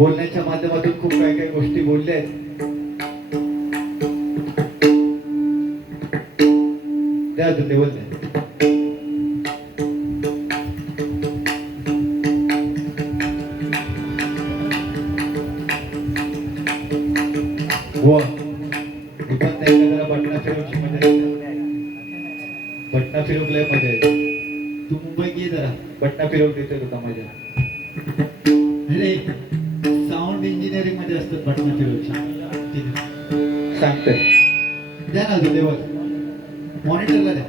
बोलण्याच्या माध्यमातून खूप काही काही गोष्टी बोलल्या आहेत. द्या अजून लेवल द्या. वा जरा बटना फिरवची मजा येते. बटना फिरवलंय मजा येते. तू मुंबईत ये जरा बटना फिरव देते तुला मजा. अरे साऊंड इंजिनिअरिंग मध्ये असतात बटना फिरवची. सांगते द्या ना अजून लेवल. मॉनिटरला द्या.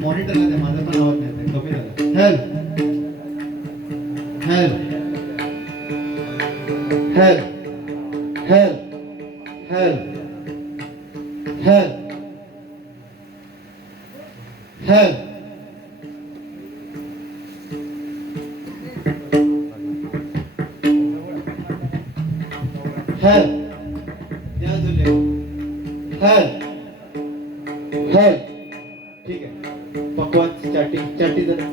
मॉनिटरला द्या. माझा पण आवाज नाही कमी झाला. Help help help help help help help help द्या अजून लेवल. Help help. ठीक आहे. पकवान चाटी जरा.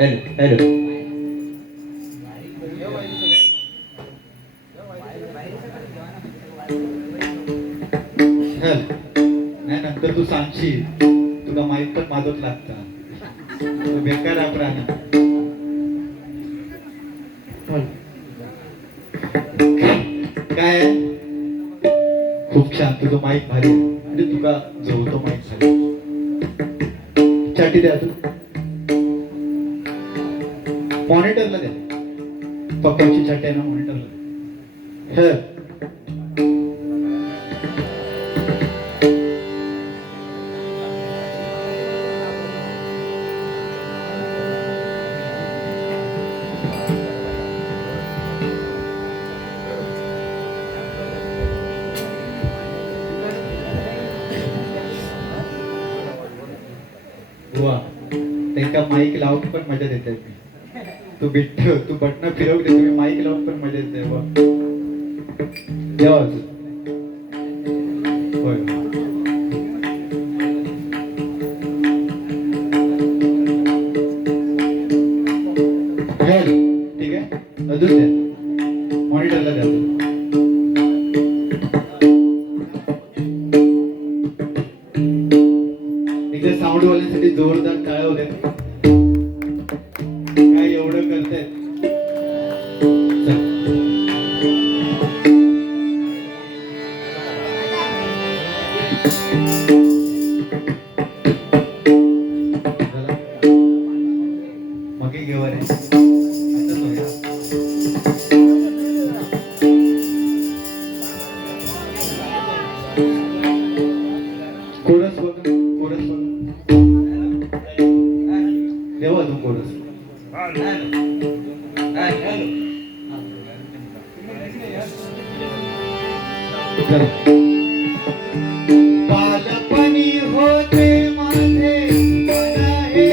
Help help. नाही नंतर तू सांगशील तुला माहित पण माझच लागता. बेकार आप राहणार. काय खूप छान तुझं माईक भारी म्हणजे तुका जवळतो माईक झालं. चाटी द्या. तू मॉनिटरला द्या. पप्पाची चाटी आहे ना मॉनिटरला. वा त्यांना माईक लावून पण मजा देते. तू तू बटन फिरवू दे. तुम्ही माईक लावून पण मजा येते. वा देवा. होय ठीक आहे. अजून द्या. मॉनिटरला द्या. एकदा साऊंड वाल्यांसाठी जोरदार टाळ्या होत्या. काय एवढं करताय. मग घेवर आहे. कोरस बघ. कोरस बघ. देवा तू कोरस. बालपणी होते माझे मन हे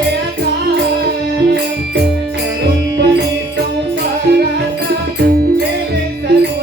तरुणपणी संसाराचा गेले सर्व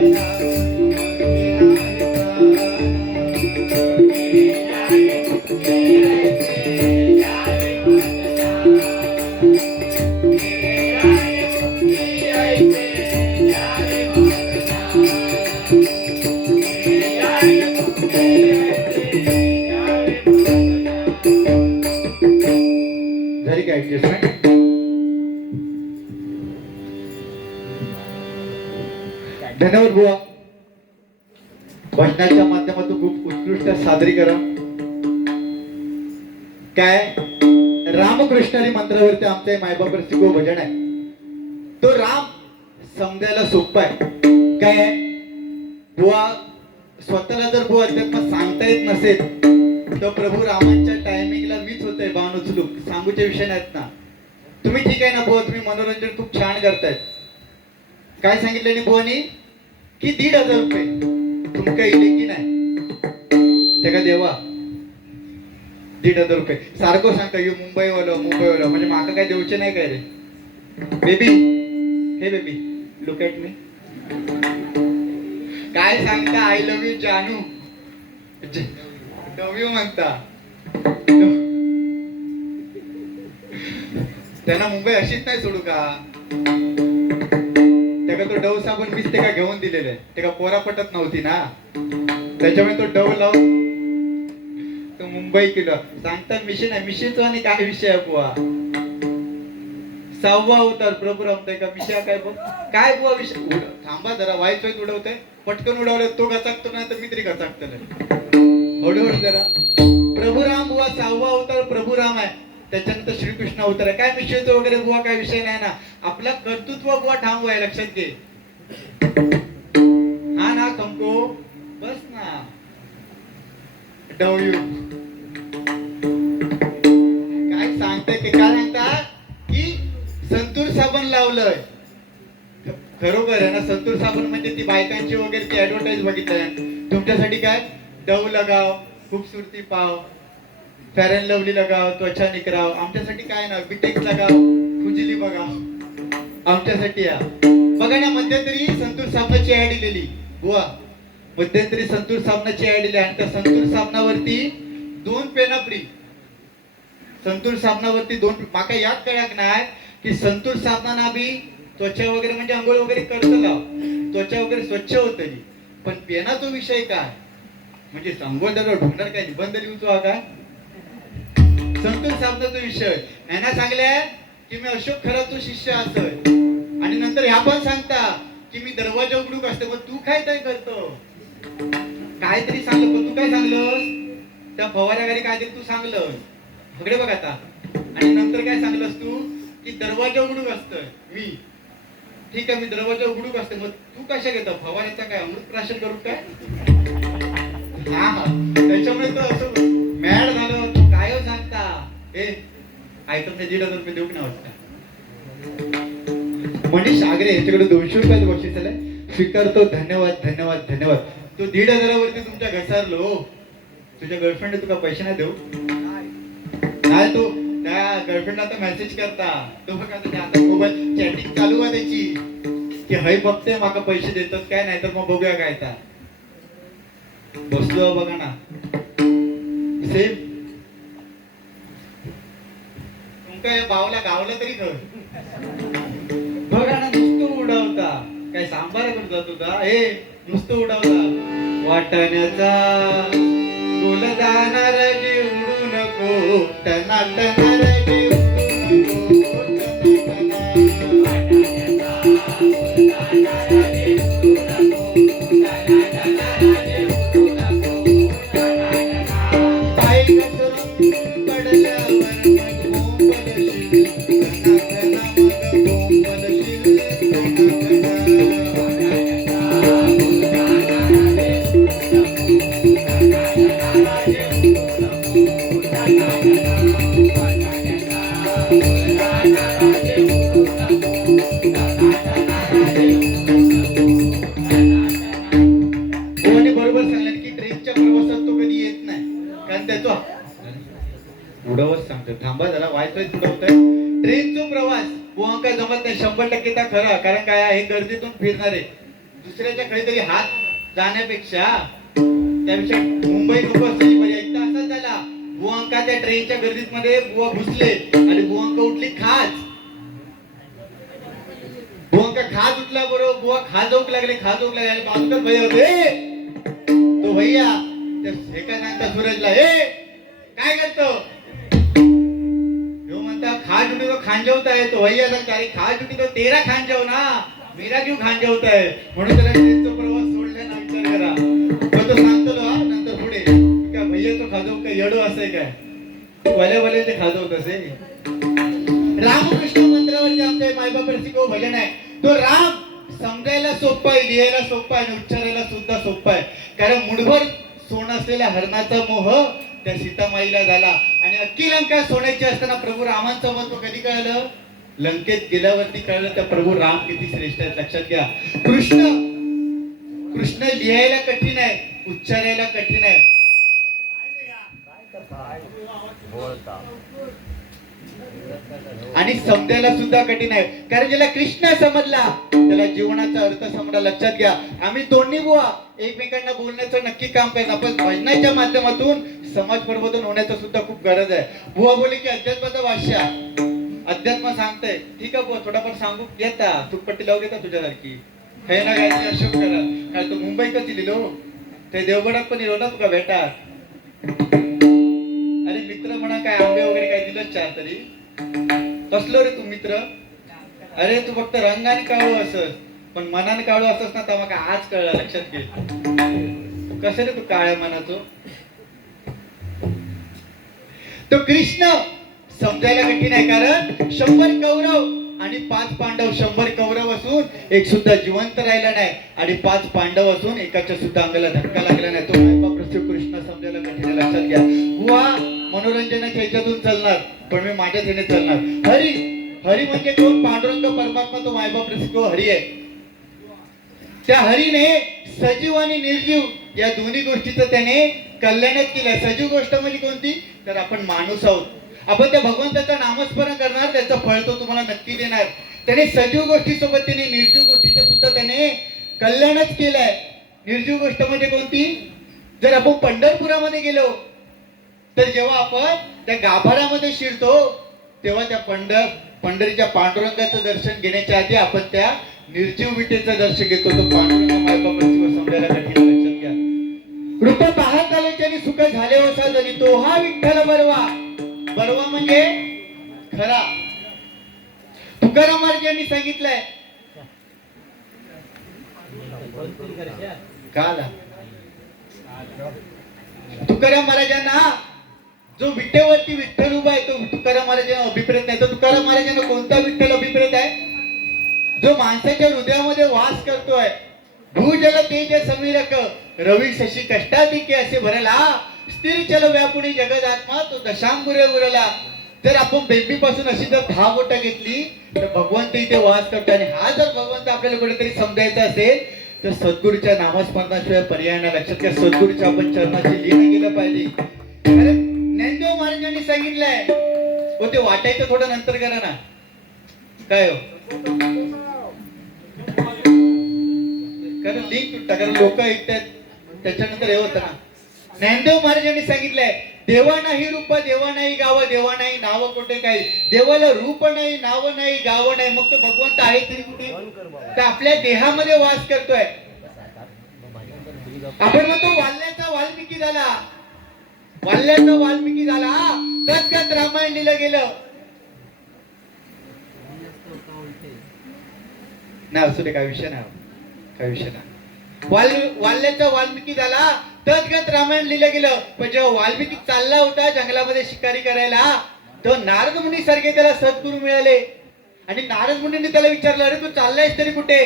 झाली काय ऍडजस्टमेंट? धन्यवाद बुवा. भजनाच्या माध्यमातून खूप उत्कृष्ट सादरीकरण. काय रामकृष्णारी मंत्रावरती आमच्या मायबापरची गो भजन आहे. तो राम समजायला सोपा आहे. काय आहे बुवा, स्वतःला जर बुवा अध्यात्म सांगता येत नसेल तर प्रभू रामांच्या टायमिंगला मीच होतोय बाण उचलूक सांगूचे विषय नाहीत ना. तुम्ही ठीक आहे ना बुवा, तुम्ही मनोरंजन खूप छान करतायत. काय सांगितलं नी बुवानी की 1,500 रुपये तुमका इले की नाही ते का देवा. 1,500 रुपये सारखं सांगता यू मुंबईवाला म्हणजे माका काय देऊचे नाही काय रे बेबी. हे बेबी लुक ॲट मी. काय सांगता आय लव्ह यू जानू लव्ह यू म्हणता. त्यांना मुंबई अशीच नाही सोडू का. त्याला तो डव साबण मीच ते का घेऊन दिलेले ते का पोरा पटत नव्हती ना, त्याच्यामुळे तो डव लावून तो मुंबई केलं. सांगता मिशन आहे मिशीचा आणि काय विषय आहे बुवा. 6वा अवतार प्रभू रामताय का विषय काय बघ काय बुवा विषय. थांबा जरा वाईट वाईट उडवतोय पटकन उडवलं तो गचाकतो ना तर मी तरी गचाकतो नाही. हळूहळू जरा. प्रभू राम बुवा 6वा अवतार प्रभू राम आहे. त्याच्यानंतर श्रीकृष्ण अवतार आहे. काय विषयचं वगैरे बुवा काय विषय नाही ना. आपला कर्तृत्व बुवा ठाम आहे लक्षात घे. हा ना कंको बस ना डवयू. काय सांगते की काय सांगता की संतूर साबण लावलंय. खरोखर आहे ना. संतूर साबण म्हणजे ती बायकांची वगैरे ती ऍडव्हर्टाईज बघितलंय. तुमच्यासाठी काय डव लगाव खूबसूरती पाव फेअर अँड लवली लगाव त्वचा निकराव. आमच्यासाठी काय ना बिटेक्स लगाव खुजली बघाव आमच्यासाठी या. बघा ना मध्यंतरी संतूर साबणाची ऍड दिलेली बुवा. मध्यंतरी संतूर साबणाची ऍड दिली आणि त्या संतूर साबणावरती 2 पेना फ्री. संतूर साबणावरती 2 माका याद कळाक नाही की संतूर साबणाना बी त्वचा वगैरे म्हणजे आंघोळ वगैरे करतो लाव त्वचा वगैरे स्वच्छ होत. पण पेनाचा विषय काय म्हणजे आंघोळ त्याला ढोंगणार काय निबंध लिहूचो काय. संतूर साबणाचा विषय यांना सांगले की मी अशोक खरातो शिष्य असतोय आणि नंतर ह्या पण सांगता की मी दरवाजा उघडूक असते. पण तू काय करतो काहीतरी सांगलं. पण तू काय सांगलंस त्या फवाऱ्या घरी काहीतरी तू सांगलं सगळे बघ आता. आणि नंतर काय सांगलंस तू की दरवाजा उघडूक असतोय मी. ठीक आहे मी दरवाजा उघडूक असते. मग तू कशा घेतो फवाऱ्याचा काय अमृत प्राशन करू काय. हा त्याच्यामुळे तो असं मॅड झालं. तू काय सांगता ए आयटम 1,500 रुपये देऊ ना वाटतं. मनीष आगरे याच्याकडे 200 रुपयाचं बक्षीस आलंय स्वीकारतो. धन्यवाद धन्यवाद धन्यवाद. तो 1,500 वरती तुमच्या घसारलो. तुझ्या गर्लफ्रेंड तुका पैसे नाही देऊ नाही. तो त्या गर्लफ्रेंडला आता मेसेज करता तो बघा आता मोबाईल चॅटिंग चालू आहे त्याची की हय बघते माका पैसे देतात काय नाही तर मग बघूया काय. बसलो बघा ना सेम तुमका या बावला गावला तरी कर बघा ना. नुसतं उडवता काय सांबार करता तुझा हे नुसतं उडवता. वाटाण्याचा गोल जाणार जे उडू नको टनाटणार जे उडू उडवच सांगतो. थांबा जरा वायफाय उडवतोय. ट्रेनचा प्रवास बुवा काय जमत नाही 100% खरा. कारण काय हे गर्दीतून फिरणारे दुसऱ्याच्या खरी हात जाण्यापेक्षा त्यापेक्षा मुंबई नको असलेली बरी. एकदा असाच झाला, बुवांका त्या ट्रेनच्या गर्दीत मध्ये बुवा घुसले आणि बुवांका उठली खाज. बुवांका खाज उठला बरोबर बुवा खाजोक लागले आणि बाजूकर भैया होते तो भैया त्या एका सांगता सूरजला, हे काय करतो? जो म्हणता खाज उठी तो खांजवता है. तो भैया सांगता, अरे खाज उठी तो तेरा खांजव ना, मेरा क्यों खांजवता है? म्हणून त्याला ट्रेनचा प्रवास सोडला ना, विचार करा. मग तो सांगतो नंतर पुढे का भैया तो खाजव काय येडो असं काय, भले ते खाजवत असे. रामकृष्ण मंत्रावरती आमच्या मायबापाची को भजन आहे. तो राम समजायला सोपा आहे, लिहायला सोपा आहे आणि उच्चारायला सुद्धा सोपा आहे. कारण मुठभर सोनं असलेल्या हरणाचा मोह त्या सीतामाईला झाला आणि अख्खी लंका सोन्याची असताना प्रभू रामांचं महत्व कधी कळलं? लंकेत गेल्यावरती कळलं त्या प्रभू राम किती श्रेष्ठ आहेत. लक्षात घ्या, कृष्ण लिहायला कठीण आहे, उच्चारायला कठीण आहे. आणि समजायला सुद्धा कठीण आहे. कारण ज्याला कृष्ण समजला त्याला जीवनाचा अर्थ समजला. लक्षात घ्या, आम्ही दोन्ही बुवा एकमेकांना बोलण्याचं नक्की काम करणार, पण भजनाच्या माध्यमातून समाज प्रबोधन होण्याचं सुद्धा खूप गरज आहे. बुवा बोले की अध्यात्माचा भाष्य, अध्यात्म सांगताय, ठीक आहे बुवा थोडाफार सांगू येता, तुटपट्टी लावू घेता तुझ्यासारखी हे ना काय अशोक करा काय तो मुंबई कशी दिलो ते देवगडात पण येलो ना तुका भेटा. अरे मित्र म्हणा काय आंबे वगैरे काय दिलं चार तरी कसलो रे तू मित्र? अरे तू फक्त रंगाने काळू असस पण मनाने काळू असस ना, तर मग आज कळलं. लक्षात घे, कसं रे तू काळ्या मनाचो. तो कृष्ण समजायला कठीण आहे. कारण 100 कौरव आणि 5 पांडव, 100 कौरव असून एक सुद्धा जिवंत राहिला नाही आणि 5 पांडव असून एकाच्या सुद्धा अंगाला धक्का लागला नाही. तो मायबाप कृष्ण समजायला कठीण आहे. लक्षात घ्या, बुवा मनोरंजनाच्या ह्याच्यातून चालणार पण मी माझ्याच ह्याने चालणार. हरी म्हणजे कोण? पांडुरंग परमात्मा, तो मायबाप हरी आहे. त्या हरीने सजीव आणि निर्जीव या दोन्ही गोष्टीचं त्याने कल्याणच केलं. सजीव गोष्ट म्हणजे कोणती? तर आपण माणूस आहोत. आपण त्या भगवंताचं नामस्मरण करणार, त्याचं फळ तो तुम्हाला नक्की देणार. त्याने सजीव गोष्टीसोबत त्याने निर्जीव गोष्टीचं सुद्धा त्याने कल्याणच केलंय. निर्जीव गोष्ट म्हणजे कोणती? जर आपण पंढरपुरामध्ये गेलो तर जेव्हा आपण त्या गाभाऱ्यामध्ये शिरतो तेव्हा त्या पंढरीच्या पांडुरंगाचं दर्शन घेण्याच्या आधी आपण त्या निर्जीव विटेचं दर्शन घेतो. तो पांडुरंग मायबापाची समजायला कठीण. लक्षात घ्या, रूप पाहत आल्याच्याने सुख झाले वसा जनी तो हा विठ्ठल बरवा. बरवा म्हणजे खरा. तुकाराम महाराज यांनी सांगितलंय काला तुकाराम महाराजांना जो विठ्ठेवरती विठ्ठल उभा आहे तो तुकाराम महाराजांना अभिप्रेत नाही. तर तुकाराम महाराजांना कोणता विठ्ठल अभिप्रेत आहे? जो माणसाच्या हृदयामध्ये वास करतोय. भूजल तेज समीरक रवी शशी कष्टाधिके असे भरला स्थिर चल व्यापुणी जगद आत्मा तो दशांबुरे उरला. जर आपण बेंबीपासून अशी जर 10 बोटं घेतली तर भगवंत इथे वास करतो. आणि हा जर भगवंत आपल्याला कुठेतरी समजायचा असेल तर सद्गुरूच्या नामस्मरणाशिवाय पर्याय नाही. लक्षात घ्या, सद्गुरूच्या आपण चरणाशी लीन गेलं पाहिजे. ज्ञानदेव महाराजांनी सांगितलंय हो ते वाटायचं थोडं नंतर करा ना. काय हो, कारण लिंक तुटता, कारण लोक ऐकतात त्याच्यानंतर हे होतं ना. ज्ञानदेव महाराजांनी सांगितलंय देवा नाही रूप, देवा नाही गाव, देवा नाही नाव कुठे काही. देवाला रूप नाही, नाव नाही, गाव नाही, मग तो भगवंत आहे तरी कुठे? तर आपल्या देहामध्ये वास करतोय. आपण म्हणतो वाल्याचा वाल्मिकी झाला, वाल्याचा वाल्मिकी झाला, गदगद रामायण लिहिलं गेलं ना. असू दे, काय विषय नाही. वाल्याचा वाल्मिकी झाला, तद्गत रामायण लिहिलं गेलं. पण जेव्हा वाल्मिकी चालला होता जंगलामध्ये शिकारी करायला तो नारद मुनी सारखे त्याला सद्गुरू मिळाले. आणि नारद मुनींनी त्याला विचारलं, अरे तू चाललायस तरी कुठे?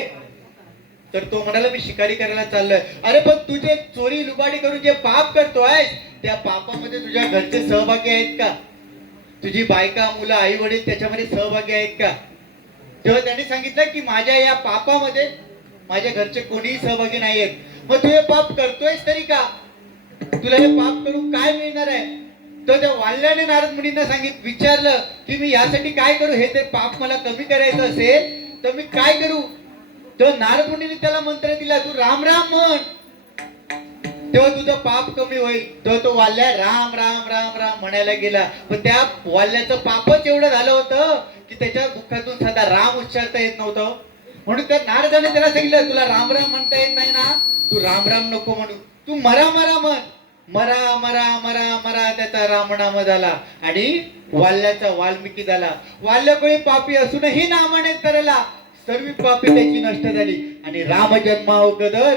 तर तो म्हणाला मी शिकारी करायला चाललोय. अरे पण तुझे चोरी लुबाडी करून जे पाप करतोय त्या पापामध्ये तुझ्या घरचे सहभागी आहेत का? तुझी बायका मुलं आई वडील त्याच्यामध्ये सहभागी आहेत का? तेव्हा त्यांनी सांगितलं की माझ्या या पापामध्ये माझ्या घरचे कोणीही सहभागी नाहीयेत. मग तू हे पाप करतोयस तरी का? तुला हे पाप करून काय मिळणार आहे? तर त्या वाल्याने नारद मुनींना विचारलं की मी यासाठी काय करू? हे ते पाप मला कमी करायचं असेल तर मी काय करू? तेव्हा नारद मुनीने त्याला मंत्र दिला, तू राम राम म्हण, तेव्हा तुझं पाप कमी होईल. तेव्हा तो वाल्या राम राम राम राम म्हणायला गेला, पण त्या वाल्याचं पापच एवढं झालं होतं की त्याच्या दुःखातून साधा राम उच्चारता येत नव्हतं. म्हणून त्या नारदाने त्याला सांगितलं, तुला राम राम म्हणता येत नाही ना, तू राम राम नको म्हणू, तू मरा मरा म्हण. मरा मरा मरा मरा त्याचा रामनाम झाला आणि वाल्याचा वाल्मिकी झाला. वाल्यकोळी पापी असूनही नामाने तरला, सर्व पापी त्याची नष्ट झाली आणि राम जन्मा अगोदर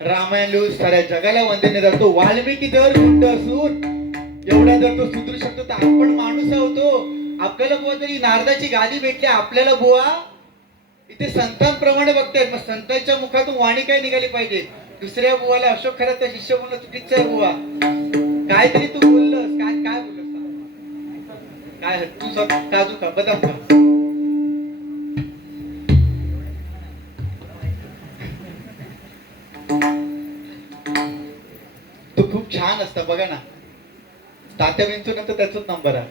रामायण लिहून साऱ्या जगाला वंदन जातो. वाल्मिकी जर गुंड असून एवढा जर तो सुधरू शकतो तर आपण माणूस होतो. आपल्याला बुवा तरी नारदाची गादी भेटली, आपल्याला बुवा इथे संतांप्रमाणे बघतायत. मग संतांच्या मुखातून वाणी काय निघाली पाहिजे. दुसऱ्या बुवाला अशोक खराचा शिष्य बोलला, चुकीचं आहे बुवा, काहीतरी तू बोललंस, काय काय बोललस, काय तू काजू का बदाम का. तो खूप छान असता बघा ना, तात्या विंचू नंतर त्याचाच नंबर आहे.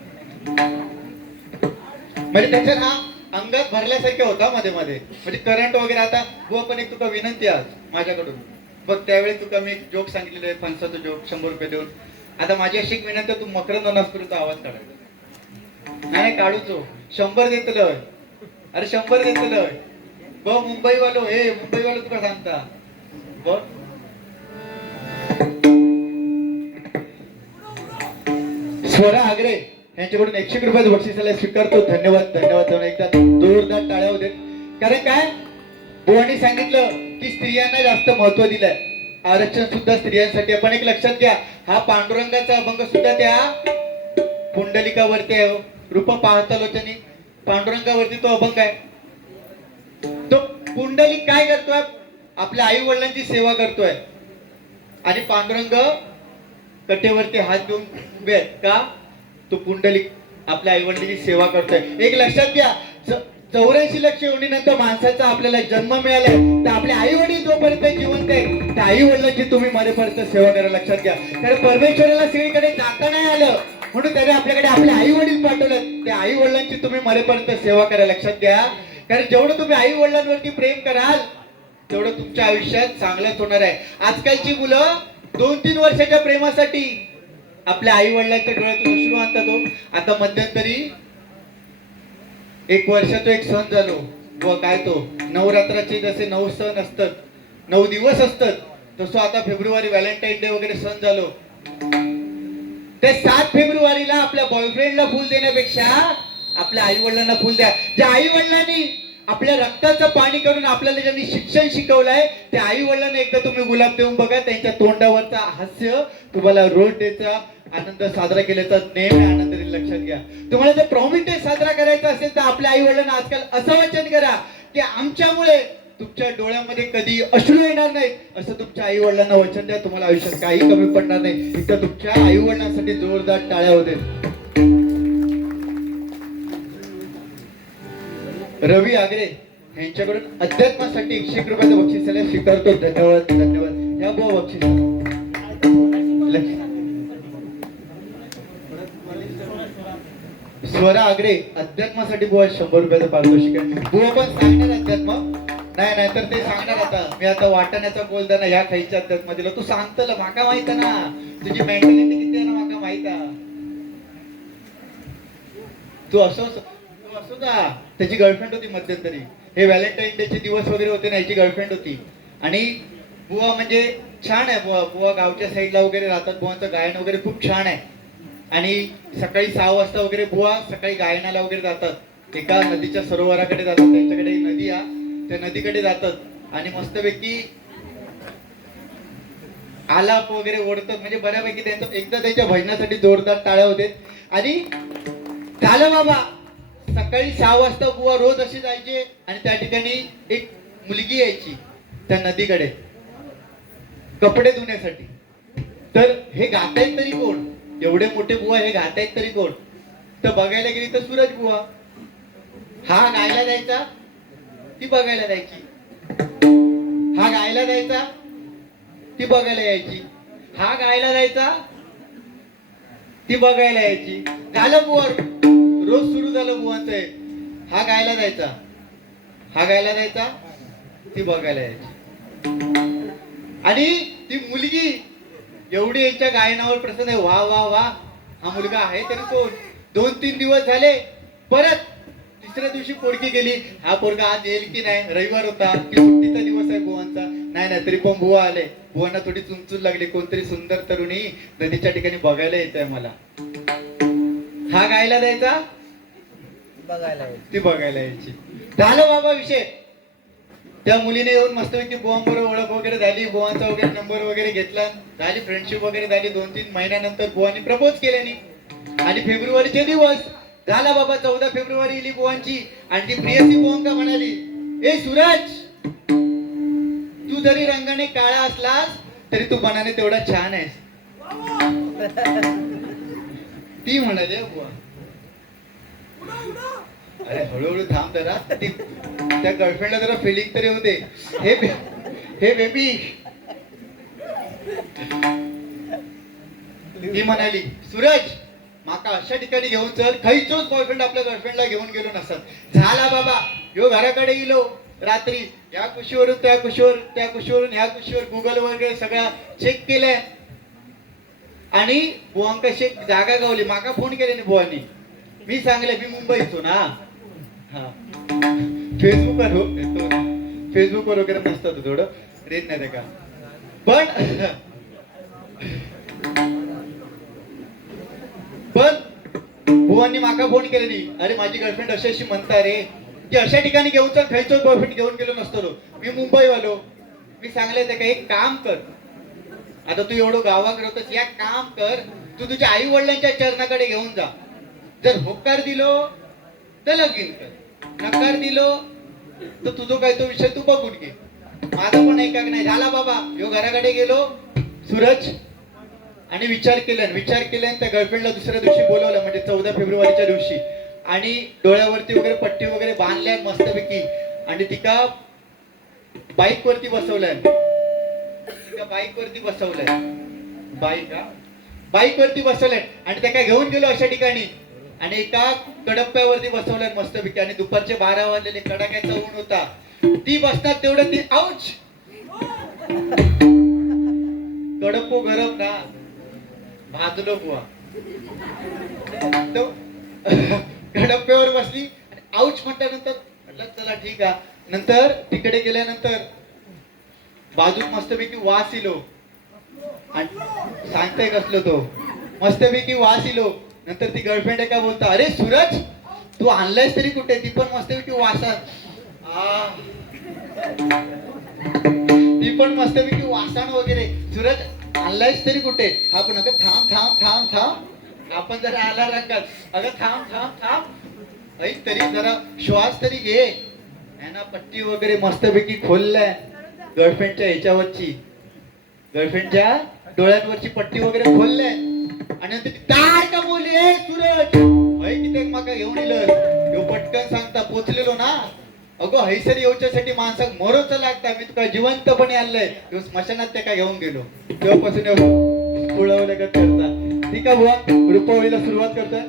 म्हणजे त्याच्या ना अंगात भरल्यासारखं होता मध्ये मध्ये, म्हणजे करंट वगैरे. आता बुवा पण एक तुका विनंती आज माझ्याकडून बघ, त्यावेळी तुका मी एक जोक सांगितलेलं आहे, फणसाचा जोक 100 रुपये देऊन. आता माझी अशी एक विनंती, तू मकरंद अनासपुरीचा आवाज काढायचा. नाही काढूचो, 100 देतलंय, अरे 100 देतलंय बघ. मुंबईवालो हे मुंबईवालो तुका सांगता बघ. स्वरा आगरे यांच्याकडून 100 रुपये बक्षिसाला स्वीकारतो. धन्यवाद धन्यवाद. एकदा जोरदार टाळ्या होते. कारण काय बुवानी सांगितलं की स्त्रियांना जास्त महत्व दिलंय, आरक्षण सुद्धा स्त्रियांसाठी. आपण एक लक्षात घ्या, हा पांडुरंगाचा अभंग सुद्धा त्या पुंडलिकावरती आहे. रूप पाहतलोचनी पांडुरंगावरती तो अभंग आहे. तो पुंडलिक काय करतोय, आपल्या आई वडिलांची सेवा करतोय आणि पांडुरंग कटेवरती हात देऊन उभे आहेत. का तो पुंडलिक आपल्या आई वडिलांची सेवा करतोय. एक लक्षात घ्या, 84 लक्ष योनीनंतर माणसाचा आपल्याला जन्म मिळालाय, तर आपले आई वडील जोपर्यंत जिवंत आहे त्या आई वडिलांची तुम्ही मरेपर्यंत सेवा करा. लक्षात घ्या, कारण परमेश्वराला सगळीकडे जाता नाही आलं म्हणून त्याने आपल्याकडे आपले आई वडील पाठवलं. त्या आई वडिलांची तुम्ही मरेपर्यंत सेवा करा. लक्षात घ्या, कारण जेवढं तुम्ही आई वडिलांवरती प्रेम कराल तेवढं तुमच्या आयुष्यात चांगलंच होणार आहे. आजकालची मुलं 2-3 वर्षाच्या प्रेमासाठी आपल्या आई वडिलांच्या डोळ्यातून अश्रू आणतात. आता मध्यंतरी 1 वर्षाचा एक सण झालो व काय तो नवरात्राचे जसे 9 सण असतात, 9 दिवस असतात, तसं आता फेब्रुवारी व्हॅलेंटाईन डे वगैरे सण झालो. ते 7 फेब्रुवारीला आपल्या बॉयफ्रेंडला फुल देण्यापेक्षा आपल्या आई वडिलांना फुल द्या. ज्या आई वडिलांनी आपल्या रक्ताचं पाणी करून आपल्याला ज्यांनी शिक्षण शिकवलंय त्या आई वडिलांना एकदा तुम्ही गुलाब देऊन बघा. त्यांच्या तोंडावरचा हास्य तुम्हाला रोज डेचा आनंद साजरा केल्याचा नेहमी आनंद देईल. लक्षात घ्या, तुम्हाला जर प्रॉमिस डे साजरा करायचा असेल तर आपल्या आई वडिलांना आजकाल असं वचन करा की आमच्यामुळे तुमच्या डोळ्यामध्ये कधी अश्रू येणार नाही, असं तुमच्या आई वडिलांना वचन द्या. तुम्हाला आयुष्यात काही कमी पडणार नाही. इथं तुमच्या आई वडिलांसाठी जोरदार टाळ्या होते. रवी आगरे यांच्याकडून अध्यात्मासाठी 100 रुपयाचं बक्षिसाला स्वीकारतो. धन्यवाद धन्यवाद. या बुवा बक्षीस. स्वरा आगरे अध्यात्मासाठी बुवा 100 रुपयाचं पारितोषिक आहे. बुवा पण सांगणार अध्यात्म नाही, नाही तर ते सांगणार. आता मी आता वाटण्याचा बोलताना ह्या खायच्या अध्यात्म दिलं, तू सांगतलं माका माहित ना, तुझी मेंटॅलिटी किती आहे ना माका माहित. तू असो का, त्याची गर्लफ्रेंड होती मध्यंतरी. हे व्हॅलेंटाईन डे चे दिवस वगैरे होते ना, याची गर्लफ्रेंड होती. आणि बुवा म्हणजे छान आहे. बुवा गावच्या साईडला वगैरे राहतात. बुवांचं गायन वगैरे खूप छान आहे. आणि सकाळी 6 वाजता वगैरे बुवा सकाळी गायनाला वगैरे जातात. एका नदीच्या सरोवराकडे जातात, त्यांच्याकडे नदी आहे, त्या नदीकडे जातात आणि मस्तपैकी आलाप वगैरे ओढतात. म्हणजे बऱ्यापैकी त्यांचं एकदा त्यांच्या भजनासाठी जोरदार टाळ्या होते. आणि झालं बाबा, सकाळी 6 वाजता बुवा रोज असे जायचे आणि त्या ठिकाणी एक मुलगी यायची त्या नदीकडे कपडे धुण्यासाठी. तर हे गातायत तरी कोण, एवढे मोठे बुवा हे गातायत तरी कोण. तर बघायला गेली तर सूरज बुवा. हा गायला जायचा, ती बघायला जायची. हा गायला जायचा, ती बघायला यायची. हा गायला जायचा, ती बघायला यायची. झालं बुवा, रोज सुरू झालं बुवांचं. हा गायला जायचा, हा गायला जायचा, ती बघायला यायची. आणि ती मुलगी एवढी यांच्या गायनावर प्रसन्न आहे, वा वा वा, हा मुलगा आहे तरी कोण. 2-3 दिवस झाले, परत तिसऱ्या दिवशी पोरगी गेली, हा पोरगा आज येईल की नाही, रविवार होता की सुट्टीचा दिवस आहे बुवांचा, नाही नाही तरी पण बुवा आले. बुवांना थोडी चुंचून लागली, कोणतरी सुंदर तरुणी नदीच्या ठिकाणी बघायला येत आहे मला. हा गायला द्यायचा, ती बघायला यायची. झालं बाबा विषय. त्या मुलीने येऊन मस्तपैकी बुवांबरोबर ओळख वगैरे झाली, बुवांचा वगैरे नंबर वगैरे घेतला, झाली फ्रेंडशिप वगैरे झाली. 2-3 महिन्यानंतर बुवांनी प्रपोज केल्यानी. आणि फेब्रुवारीचे दिवस झाला बाबा, 14 फेब्रुवारी इली बुवांची. आणि ती प्रियसी बुवांका म्हणाली, ए सूरज, तू जरी रंगाने काळा असलास तरी तू मनाने तेवढा छान आहेस. ती म्हणाली, बुवा अरे हळूहळू थांब जरा, त्या गर्लफ्रेंडला जरा फिलिंग तरी होते. हे बेबी. ती म्हणाली, सूरज माका अशा ठिकाणी घेऊन चल, खैचोच बॉयफ्रेंड आपल्या गर्लफ्रेंडला घेऊन गेलो नसत. झाला बाबा, यो घराकडे गेलो रात्री, या कुशीवरून त्या कुशीवर, त्या कुशीवरून ह्या कुशीवर, गुगल वगैरे सगळा चेक केलंय. आणि बुवांका शेक जागा गावली. माका फोन केल्याने बुवानी, मी सांगले मी मुंबईतून. हा फेसबुकवर हो, फेसबुकवर वगैरे नसतं थोडं रेट नाही का. पण बुवांनी माका फोन केले नाही, अरे माझी गर्लफ्रेंड अशी म्हणता रे की अशा ठिकाणी घेऊन चल, खैचोच बॉयफ्रेंड घेऊन गेलो नसतो, मी मुंबई वालो. मी सांगले ते का एक काम कर, आता तू एवढं गावाकडे होतस, या काम कर, तू तुझ्या आई वडिलांच्या चरणाकडे घेऊन जा. जर होकार दिलो तर लगीन कर, नकार दिलो तर तुझं काय तो विषय तू बघून घे. माझं पण ऐका नाही. झाला बाबा, यो घराकडे गेलो सूरज, आणि विचार केल्यान त्या गर्लफ्रेंडला दुसऱ्या दिवशी बोलवलं, म्हणजे 14 फेब्रुवारीच्या दिवशी. आणि डोळ्यावरती वगैरे पट्टी वगैरे बांधल्या मस्तपैकी. आणि तिका बाईक वरती बसवलंय, बाईक वरती बसवलंय. आणि त्या काय घेऊन गेलो अशा ठिकाणी, आणि एका कडप्प्यावरती बसवलंय मस्तपैकी. आणि दुपारचे 12 वाजलेले, कडाक्याचा ऊन होता. ती बसतात तेवढं ती आऊच, कडप्पो गरम ना, भाजलो बुवा. कडप्प्यावर बसली, आऊच म्हटल्यानंतर म्हटलं चला ठीक आहे. नंतर तिकडे गेल्यानंतर बाजूत मस्तपैकी वास इलो, आणि सांगताय कसलो तो मस्तपैकी वास इलो. नंतर ती गर्लफ्रेंड काय बोलता, अरे सूरज तू आणलायस तरी कुठे, ती पण मस्तपैकी वासा, ती पण मस्तपैकी वासाण वगैरे, सूरज आणलायस तरी कुठे, हा पण अगं थांब थांब थांब थांब, आपण जरा आला रंगात, अगं थांब थांब थांब, ऐक तरी जरा श्वास तरी घे. ना पट्टी वगैरे मस्तपैकी खोललाय गर्लफ्रेंडच्या ह्याच्यावरची, गर्लफ्रेंडच्या डोळ्यांवरची पट्टी वगैरे खोललाय. आणि नंतर काय का बोलली, ए सूरज किती माका घेऊन येलं, पटकन सांगता पोचलेलो ना, अगो हैसरी येऊच्यासाठी माणसाक मरोच लागता, मी तुका जिवंतपणे आणलंय, स्मशानात त्या काय घेऊन गेलो. तेव्हापासून उडवलं का करता. ठीक आहे बुवा, रुपवळीला सुरुवात करतोय.